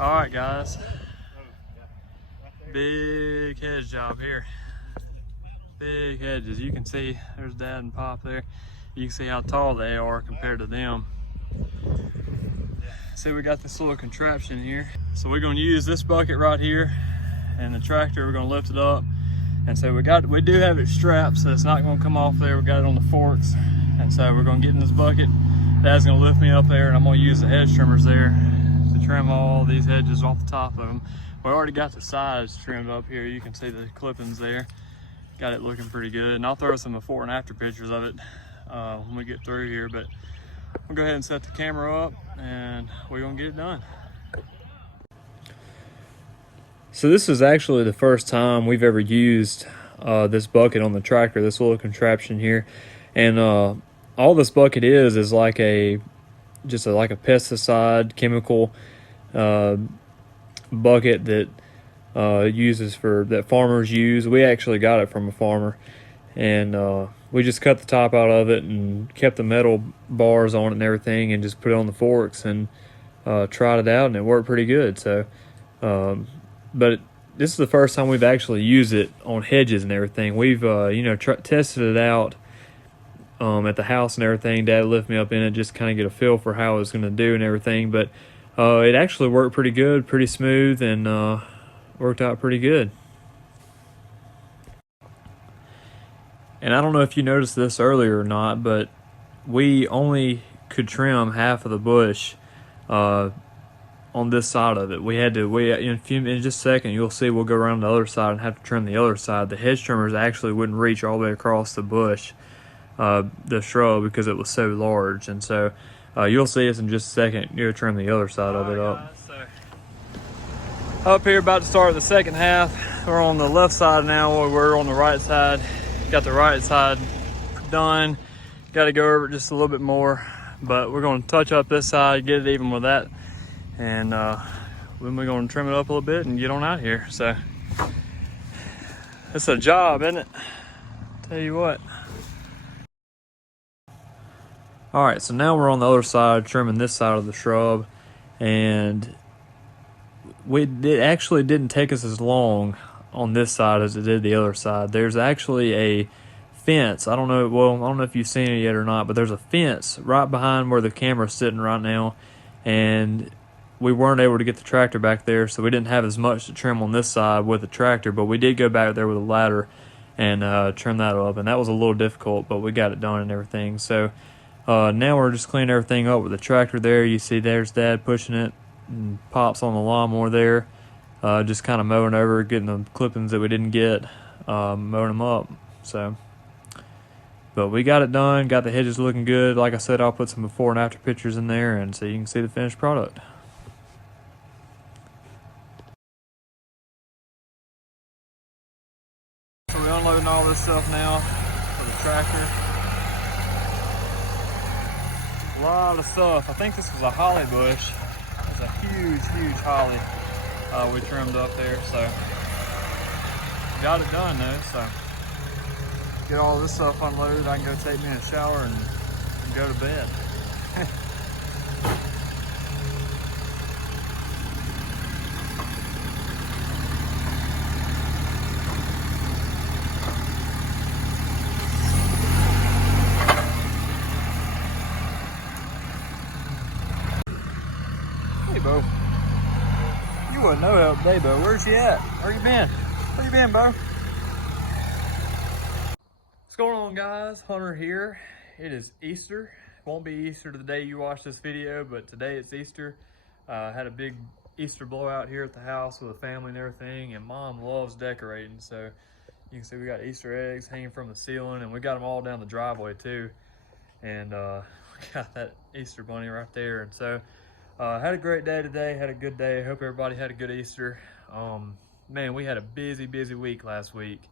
All right, guys. Big hedge job here. Big hedges. You can see there's Dad and Pop there. You can see how tall they are compared to them. See, we got this little contraption here. So we're gonna use this bucket right here and the tractor, we're gonna lift it up. And so we do have it strapped, so it's not gonna come off there. We got it on the forks. And so we're gonna get in this bucket. Dad's gonna lift me up there and I'm gonna use the hedge trimmers there to trim all these hedges off the top of them. We already got the sides trimmed up here. You can see the clippings there. Got it looking pretty good. And I'll throw some before and after pictures of it when we get through here. But we'll go ahead and set the camera up and we're gonna get it done. So this is actually the first time we've ever used this bucket on the tractor, this little contraption here. And all this bucket is like a pesticide chemical bucket that that farmers use. We actually got it from a farmer, and we just cut the top out of it and kept the metal bars on it and everything, and just put it on the forks and tried it out, and it worked pretty good. So but this is the first time we've actually used it on hedges and everything. We've tested it out at the house and everything. Dad lifted me up in it just kind of get a feel for how it was going to do and everything. But it actually worked pretty good, pretty smooth, and worked out pretty good. And I don't know if you noticed this earlier or not, but we only could trim half of the bush on this side of it. We had to in just a second you'll see we'll go around the other side and have to trim the other side. The hedge trimmers actually wouldn't reach all the way across the bush, the shrub, because it was so large. And so you'll see us in just a second. You'll trim the other side of it up. Guys, so up here, about to start the second half. We're on the left side now. We're on the right side. Got the right side done. Got to go over it just a little bit more, but we're going to touch up this side, get it even with that, and then we're going to trim it up a little bit and get on out here. So it's a job, isn't it? Tell you what. All right, so now we're on the other side, trimming this side of the shrub, and it actually didn't take us as long on this side as it did the other side. There's actually a fence. I don't know if you've seen it yet or not, but there's a fence right behind where the camera's sitting right now, and we weren't able to get the tractor back there, so we didn't have as much to trim on this side with the tractor, but we did go back there with a ladder and trim that up, and that was a little difficult, but we got it done and everything. So now we're just cleaning everything up with the tractor there. You see there's Dad pushing it, and Pop's on the lawnmower there, just kind of mowing over, getting the clippings that we didn't get, mowing them up. So, but we got it done, got the hedges looking good. Like I said, I'll put some before and after pictures in there, and so you can see the finished product. So we're unloading all this stuff now for the tractor. A lot of stuff. I think this was a holly bush. It's a huge holly we trimmed up there. So got it done though. So get all this stuff unloaded. I can go take me a shower and go to bed. Hey, Bo. You wouldn't know help today, Bo. Where's she at? Where you been? Where you been, Bo? What's going on, guys? Hunter here. It is Easter. It won't be Easter the day you watch this video, but today it's Easter. Had a big Easter blowout here at the house with the family and everything, and Mom loves decorating, so you can see we got Easter eggs hanging from the ceiling, and we got them all down the driveway too. And we got that Easter bunny right there. And so had a great day today, had a good day. Hope everybody had a good Easter. Man, we had a busy week last week.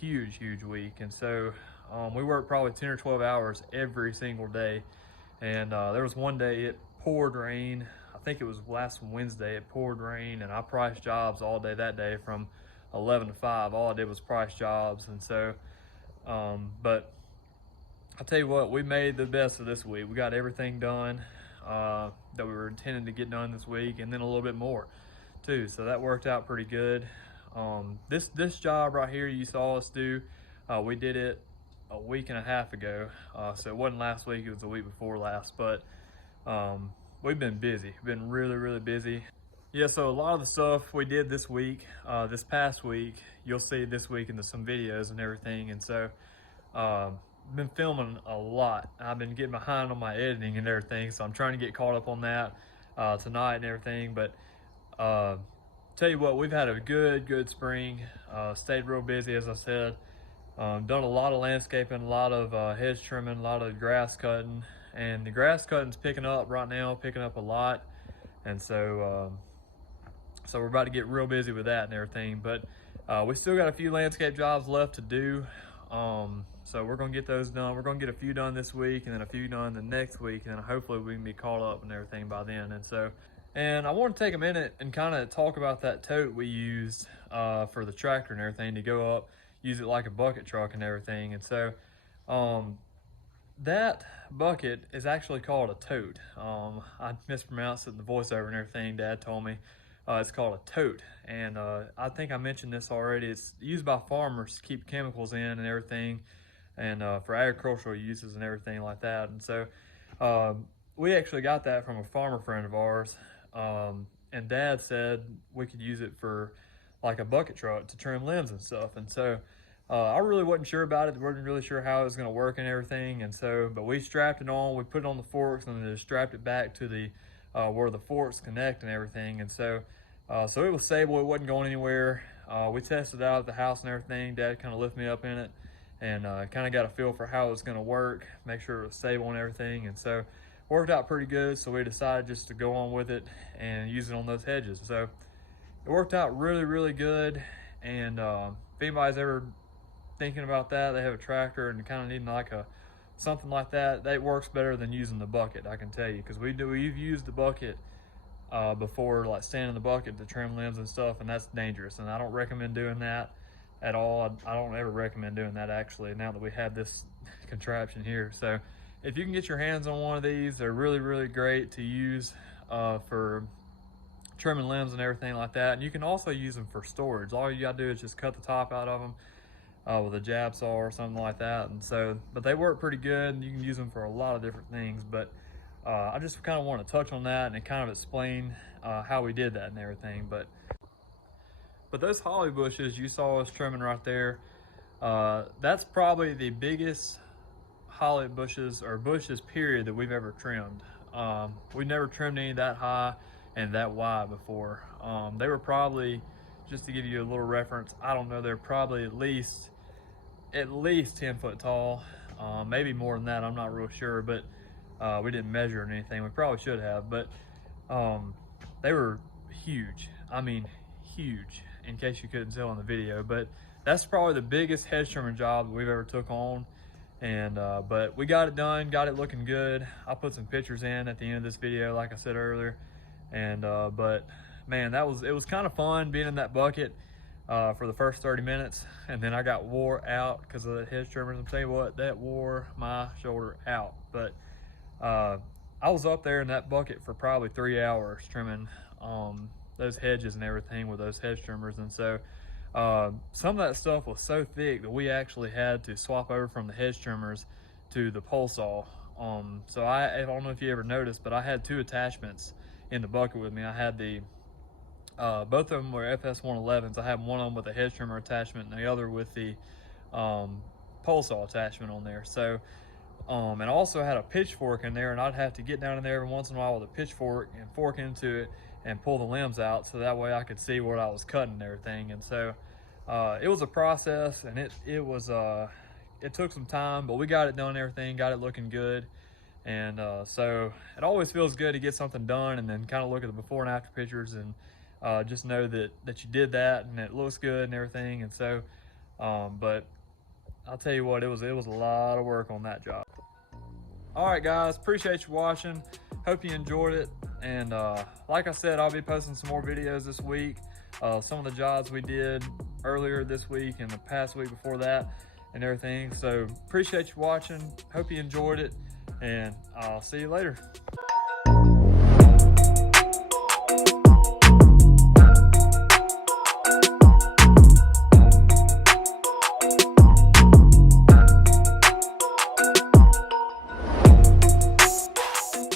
Huge week. And so we worked probably 10 or 12 hours every single day. And there was one day it poured rain. I think it was last Wednesday, it poured rain, and I priced jobs all day that day from 11 to 5. All I did was price jobs. And so, but I'll tell you what, we made the best of this week. We got everything done. that we were intending to get done this week, and then a little bit more too. So that worked out pretty good. This job right here you saw us do, we did it a week and a half ago. So it wasn't last week, it was the week before last, but we've been busy, been really busy. Yeah, so a lot of the stuff we did this week, this past week, you'll see this week into some videos and everything. And so been filming a lot. I've been getting behind on my editing and everything, so I'm trying to get caught up on that tonight and everything. But tell you what, we've had a good spring. Stayed real busy, as I said. Done a lot of landscaping, a lot of hedge trimming, a lot of grass cutting, and the grass cutting's picking up right now, picking up a lot. And so so we're about to get real busy with that and everything, but we still got a few landscape jobs left to do. So we're gonna get those done. We're gonna get a few done this week, and then a few done the next week, and then hopefully we can be caught up and everything by then. And I want to take a minute and kind of talk about that tote we used for the tractor and everything to go up, use it like a bucket truck and everything. And so that bucket is actually called a tote. I mispronounced it in the voiceover and everything. Dad told me it's called a tote, and I think I mentioned this already. It's used by farmers to keep chemicals in and everything, and for agricultural uses and everything like that. And so we actually got that from a farmer friend of ours, and Dad said we could use it for like a bucket truck to trim limbs and stuff. And so I really wasn't sure about it. Wasn't really sure how it was going to work and everything. And so, but we strapped it on, we put it on the forks, and then just strapped it back to the where the forks connect and everything. And so so it was stable, it wasn't going anywhere. We tested it out at the house and everything. Dad kind of lifted me up in it, and kind of got a feel for how it was going to work, make sure it was stable and everything. And so worked out pretty good, so we decided just to go on with it and use it on those hedges. So it worked out really good. And if anybody's ever thinking about that, they have a tractor and kind of needing like something like that, that works better than using the bucket, I can tell you, because we've used the bucket before, like standing in the bucket to trim limbs and stuff, and that's dangerous, and I don't recommend doing that at all. I don't ever recommend doing that, actually, now that we have this contraption here. So if you can get your hands on one of these, they're really great to use for trimming limbs and everything like that. And you can also use them for storage. All you gotta do is just cut the top out of them with a jab saw or something like that. And so, but they work pretty good, and you can use them for a lot of different things. But I just kind of want to touch on that and kind of explain how we did that and everything. But those holly bushes you saw us trimming right there, that's probably the biggest holly bushes, or bushes period, that we've ever trimmed. We never trimmed any that high and that wide before. They were probably, just to give you a little reference, I don't know, they're probably at least 10 foot tall, maybe more than that, I'm not real sure. But we didn't measure or anything. We probably should have, but they were huge. I mean, huge, in case you couldn't tell in the video. But that's probably the biggest hedge trimming job that we've ever took on. And but we got it done, got it looking good. I'll put some pictures in at the end of this video, like I said earlier. And but man, it was kind of fun being in that bucket for the first 30 minutes, and then I got wore out because of the hedge trimmers. I'm telling you what, that wore my shoulder out. But I was up there in that bucket for probably 3 hours trimming those hedges and everything with those hedge trimmers. And so some of that stuff was so thick that we actually had to swap over from the hedge trimmers to the pole saw. So I don't know if you ever noticed, but I had two attachments in the bucket with me. I had the both of them were fs111s. I had one of them with a hedge trimmer attachment and the other with the pole saw attachment on there. So and I also had a pitchfork in there, and I'd have to get down in there every once in a while with a pitchfork and fork into it and pull the limbs out, so that way I could see what I was cutting and everything. And so it was a process, and it took some time, but we got it done and everything, got it looking good. And so it always feels good to get something done and then kind of look at the before and after pictures and just know that you did that and it looks good and everything. And so but I'll tell you what, it was a lot of work on that job. All right guys, appreciate you watching, hope you enjoyed it. And like I said, I'll be posting some more videos this week, some of the jobs we did earlier this week and the past week before that and everything. So appreciate you watching, hope you enjoyed it, and I'll see you later.